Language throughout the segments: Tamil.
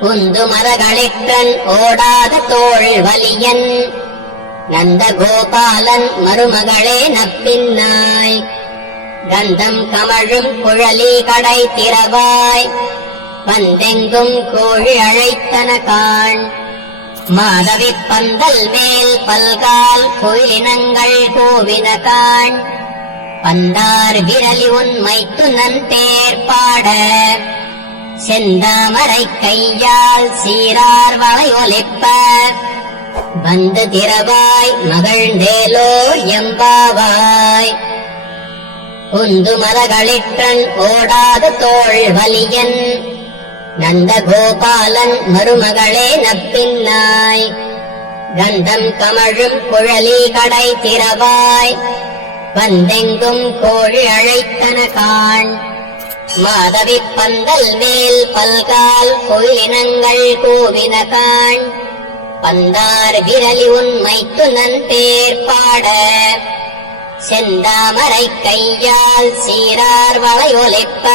உந்து மரகளிற்றன் ஓடாத தோள் வலியன் நந்த கோபாலன் மருமகளே நப்பின்னாய் கந்தம் கமழும் குழலி கடை திறவாய் வந்தெங்கும் கோழி அழைத்தன காண் மாதவி பந்தல் மேல் பல்கால் கோயிலினங்கள் கோவின காண் பந்தார் விரலி உன்மைத்து நன் பேர் பாட செந்தாமரை கையால் சீரார் வளையொலிப்ப வந்து திறவாய் மகிழ்ந்தேலோ எம்பாவாய் உந்து மரகளிற்றன் ஓடாத தோள் வலியன் நந்த கோபாலன் மருமகளே நப்பின்னாய் கந்தம் கமழும் குழலி கடை திறவாய் வந்தெங்கும் கோழி அழைத்தன காண் மாதவி பந்தல் மேல் பல்கால் கோயிலினங்கள் கோவின காண் பந்தார் விரலி உன்மைத்து நன் பேர் பாட செந்தாமரை கையால் சீரார் வளையொலிப்ப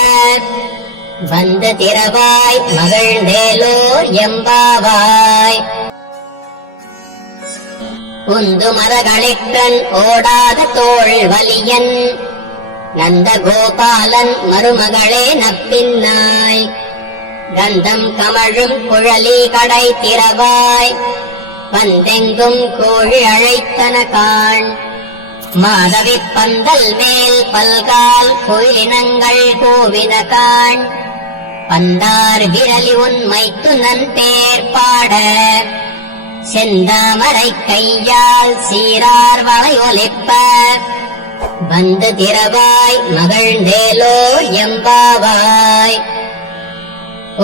வந்து திறவாய் மகிழ்ந்தேலோ எம்பாவாய் உந்து மரகளிற்றன் ஓடாத தோள் வலியன் நந்த கோபாலன் மருமகளே நப்பின்னாய் கந்தம் கமழும் குழலி கடை திறவாய் வந்தெங்கும் கோழி அழைத்தன காண் மாதவி பந்தல் மேல் பல்கால் கோயிலினங்கள் கோவின காண் பந்தார் விரலி உன்மைத்து நன் பேர் பாட செந்தாமரை கையால் சீரார் வளையொலிப்ப வந்து திறவாய் மகிழ்ந்தேலோ எம்பாவாய்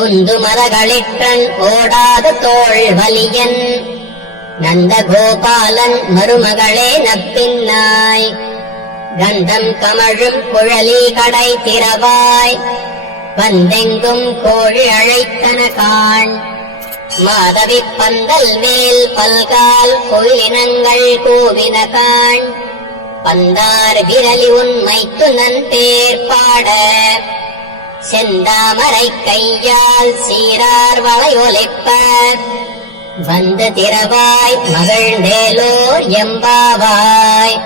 உந்து மரகளிற்றன் ஓடாத தோள் வலியன் நந்த கோபாலன் மருமகளே நப்பின்னாய் கந்தம் கமழும் குழலி கடை திறவாய் வந்தெங்கும் கோழி அழைத்தன காண் மாதவி பந்தல் மேல் பல்கால் கோயிலினங்கள் கோவின காண் பந்தார் விரலி உன்மைத்து நன் பேர் பாட செந்தாமரை கையால் சீரார் வளையொலிப்ப வந்து திறவாய் மகிழ்ந்தேலோ எம்பாவாய்